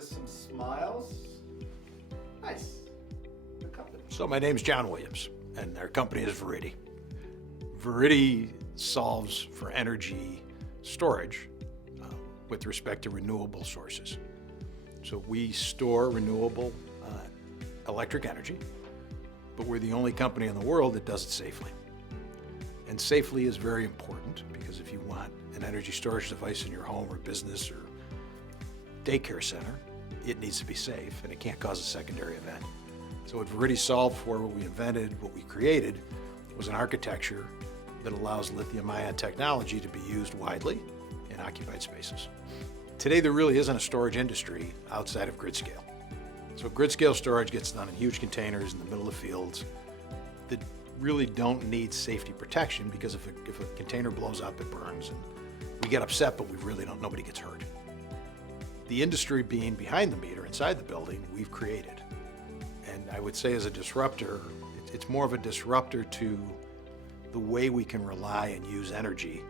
with some smiles. Nice. Good company. So my name's John Williams, and our company is Viridi. Viridi solves for energy storage with respect to renewable sources. So we store renewable electric energy, but we're the only company in the world that does it safely. And safely is very important because if you want an energy storage device in your home or business or daycare center, it needs to be safe and it can't cause a secondary event. So what Viridi solved for, what we invented, what we created, was an architecture that allows lithium-ion technology to be used widely in occupied spaces. Today, there really isn't a storage industry outside of grid scale. So grid scale storage gets done in huge containers in the middle of fields that really don't need safety protection because if a container blows up, it burns and we get upset, but nobody gets hurt. The industry being behind the meter, inside the building, we've created. And I would say as a disruptor, it's more of a disruptor to the way we can rely and use energy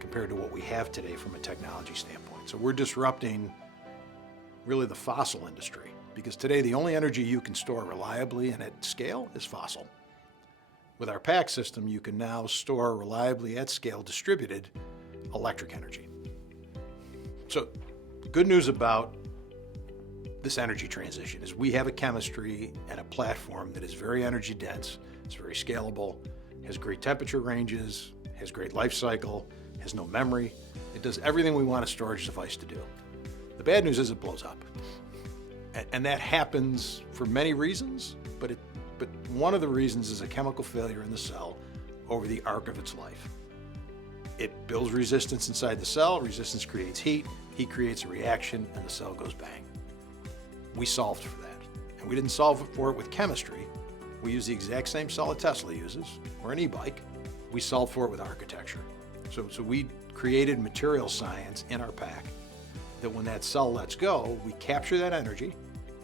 compared to what we have today from a technology standpoint. So we're disrupting really the fossil industry because today the only energy you can store reliably and at scale is fossil. With our pack system, you can now store reliably at scale distributed electric energy. So good news about this energy transition is we have a chemistry and a platform that is very energy dense, it's very scalable, has great temperature ranges, has great life cycle, has no memory. It does everything we want a storage device to do. The bad news is it blows up. And that happens for many reasons, but one of the reasons is a chemical failure in the cell over the arc of its life. It builds resistance inside the cell, resistance creates heat creates a reaction, and the cell goes bang. We solved for that. And we didn't solve for it with chemistry. We use the exact same cell that Tesla uses, or an e-bike. We solved for it with architecture. So we created material science in our pack that when that cell lets go, we capture that energy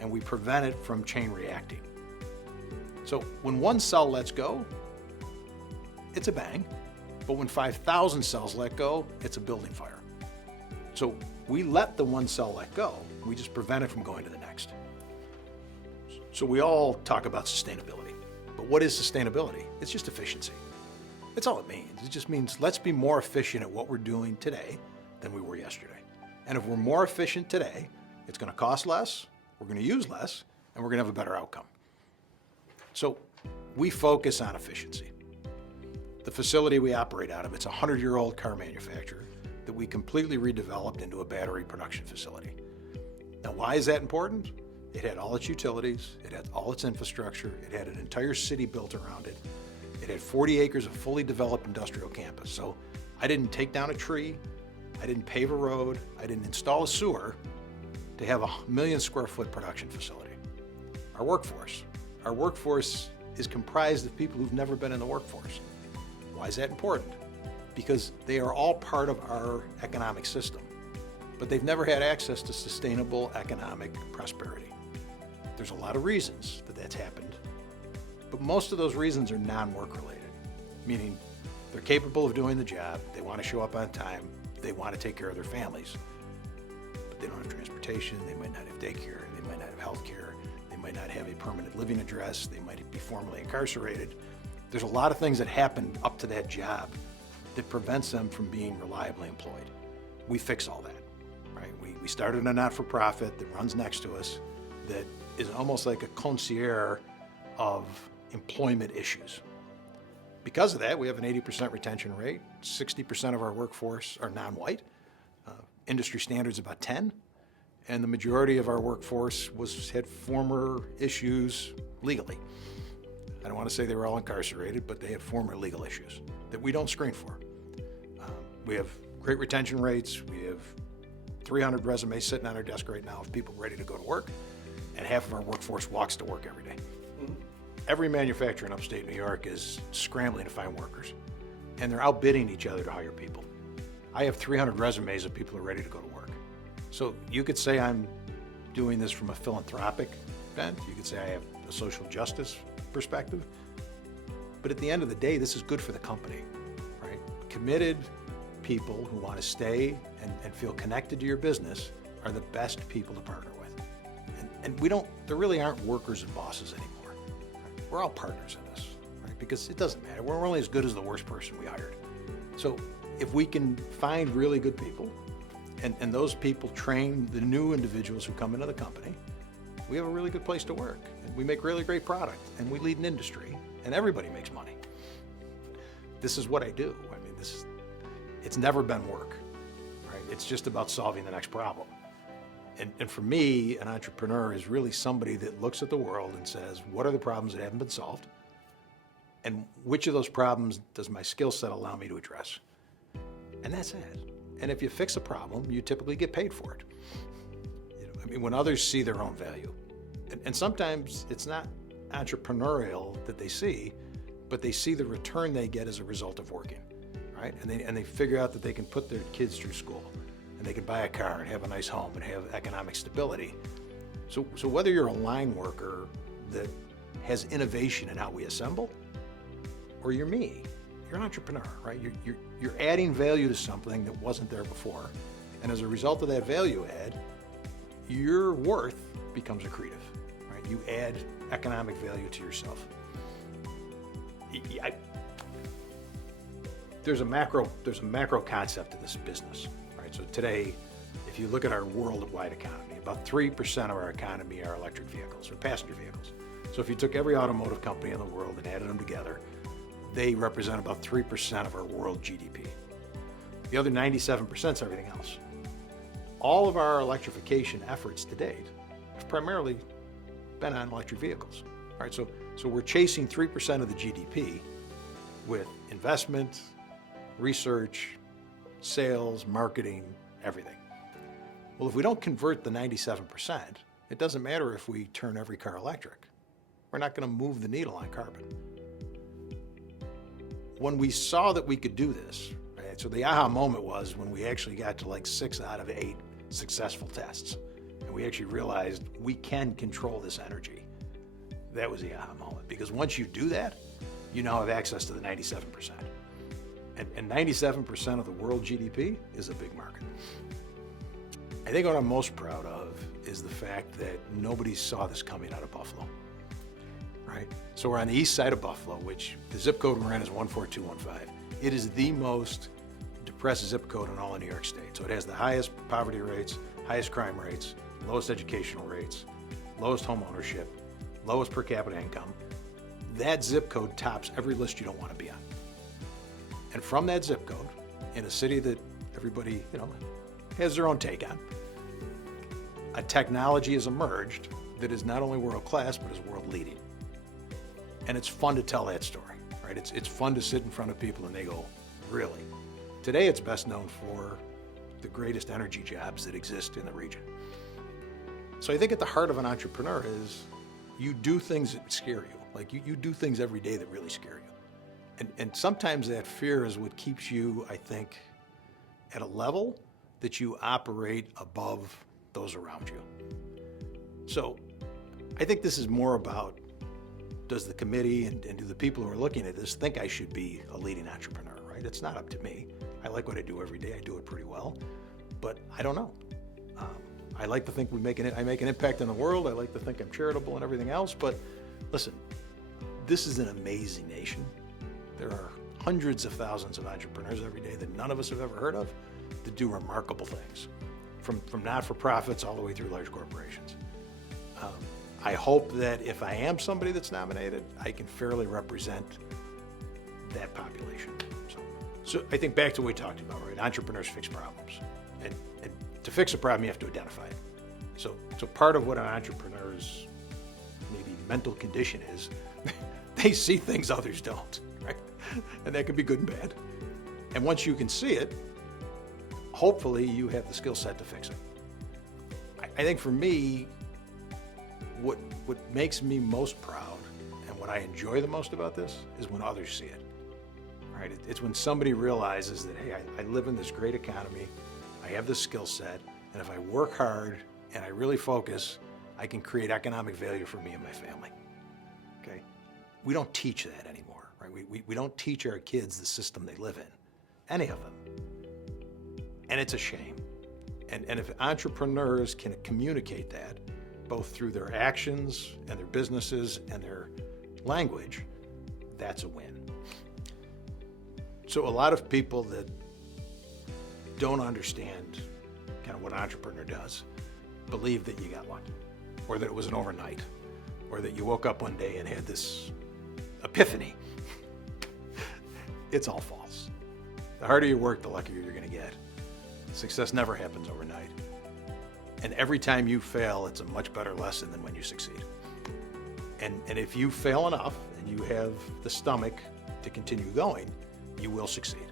and we prevent it from chain reacting. So when one cell lets go, it's a bang, but when 5,000 cells let go, it's a building fire. So we let the one cell let go, we just prevent it from going to the next. So we all talk about sustainability, but what is sustainability? It's just efficiency. That's all it means. It just means let's be more efficient at what we're doing today than we were yesterday. And if we're more efficient today, it's going to cost less, we're going to use less, and we're going to have a better outcome. So we focus on efficiency. The facility we operate out of, it's a 100-year-old car manufacturer that we completely redeveloped into a battery production facility. Now, why is that important? It had all its utilities, it had all its infrastructure, it had an entire city built around it. It had 40 acres of fully developed industrial campus. So I didn't take down a tree, I didn't pave a road, I didn't install a sewer to have a 1 million square foot production facility. Our workforce is comprised of people who've never been in the workforce. Why is that important? Because they are all part of our economic system, but they've never had access to sustainable economic prosperity. There's a lot of reasons that that's happened, but most of those reasons are non-work related, meaning they're capable of doing the job, they want to show up on time, they want to take care of their families, but they don't have transportation, they might not have daycare, they might not have health care, they might not have a permanent living address, they might be formally incarcerated. There's a lot of things that happen up to that job that prevents them from being reliably employed. We fix all that, right? We started a not-for-profit that runs next to us that is almost like a concierge of employment issues. Because of that, we have an 80% retention rate. 60% of our workforce are non-white. Industry standard's about 10. And the majority of our workforce had former issues legally. I don't want to say they were all incarcerated, but they had former legal issues that we don't screen for. We have great retention rates. We have 300 resumes sitting on our desk right now of people ready to go to work, and half of our workforce walks to work every day. Every manufacturer in upstate New York is scrambling to find workers, and they're outbidding each other to hire people. I have 300 resumes of people who are ready to go to work. So you could say I'm doing this from a philanthropic bent. You could say I have a social justice perspective. But at the end of the day, this is good for the company, right? Committed people who want to stay and feel connected to your business are the best people to partner with. And there really aren't workers and bosses anymore. We're all partners in this, right? Because it doesn't matter. We're only as good as the worst person we hired. So if we can find really good people, and those people train the new individuals who come into the company, we have a really good place to work. And we make really great product, and we lead an industry, and everybody makes money. This is what I do. I mean, it's never been work, right? It's just about solving the next problem. And for me, an entrepreneur is really somebody that looks at the world and says, what are the problems that haven't been solved? And which of those problems does my skill set allow me to address? And that's it. And if you fix a problem, you typically get paid for it. I mean, when others see their own value, and sometimes it's not entrepreneurial that they see, but they see the return they get as a result of working, right? And they figure out that they can put their kids through school, and they can buy a car and have a nice home and have economic stability. So whether you're a line worker that has innovation in how we assemble, or you're me, you're an entrepreneur, right? You're adding value to something that wasn't there before. And as a result of that value add, your worth becomes accretive, right? You add economic value to yourself. There's a macro concept to this business, right? So today, if you look at our worldwide economy, about 3% of our economy are electric vehicles or passenger vehicles. So if you took every automotive company in the world and added them together, they represent about 3% of our world GDP. The other 97% is everything else. All of our electrification efforts to date have primarily been on electric vehicles. All right, so we're chasing 3% of the GDP with investment, research, sales, marketing, everything. Well, if we don't convert the 97%, it doesn't matter if we turn every car electric. We're not going to move the needle on carbon. When we saw that we could do this, right, so the aha moment was when we actually got to like 6 out of 8 successful tests, and we actually realized we can control this energy. That was the aha moment, because once you do that, you now have access to the 97%. And 97% of the world GDP is a big market. I think what I'm most proud of is the fact that nobody saw this coming out of Buffalo, right? So we're on the east side of Buffalo, which the zip code we're in is 14215. It is the most depressed zip code in all of New York State. So it has the highest poverty rates, highest crime rates, lowest educational rates, lowest home ownership, lowest per capita income. That zip code tops every list you don't want to be on. And from that zip code, in a city that everybody, has their own take on, a technology has emerged that is not only world class, but is world leading. And it's fun to tell that story, right? It's fun to sit in front of people and they go, really? Today it's best known for the greatest energy jobs that exist in the region. So I think at the heart of an entrepreneur is you do things that scare you. Like you do things every day that really scare you. And sometimes that fear is what keeps you, I think, at a level that you operate above those around you. So I think this is more about, does the committee and do the people who are looking at this think I should be a leading entrepreneur, right? It's not up to me. I like what I do every day. I do it pretty well, but I don't know. I like to think I make an impact in the world. I like to think I'm charitable and everything else, but listen, this is an amazing nation. There are hundreds of thousands of entrepreneurs every day that none of us have ever heard of that do remarkable things, from not-for-profits all the way through large corporations. I hope that if I am somebody that's nominated, I can fairly represent that population. So I think back to what we talked about, right? Entrepreneurs fix problems. And to fix a problem, you have to identify it. So part of what an entrepreneur's maybe mental condition is, they see things others don't, right? And that can be good and bad. And once you can see it, hopefully you have the skill set to fix it. I think for me, what makes me most proud and what I enjoy the most about this is when others see it, right? It's when somebody realizes that, hey, I live in this great economy, I have this skill set, and if I work hard and I really focus, I can create economic value for me and my family, okay? We don't teach that anymore, right? We don't teach our kids the system they live in, any of them. And it's a shame. And if entrepreneurs can communicate that, both through their actions and their businesses and their language, that's a win. So a lot of people that don't understand kind of what an entrepreneur does believe that you got lucky, or that it was an overnight, or that you woke up one day and had this epiphany. It's all false. The harder you work, the luckier you're going to get. Success never happens overnight. And every time you fail, it's a much better lesson than when you succeed. And if you fail enough and you have the stomach to continue going, you will succeed.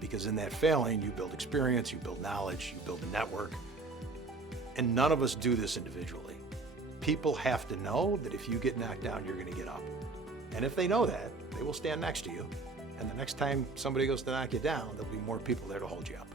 Because in that failing, you build experience, you build knowledge, you build a network. And none of us do this individually. People have to know that if you get knocked down, you're going to get up. And if they know that, they will stand next to you. And the next time somebody goes to knock you down, there'll be more people there to hold you up.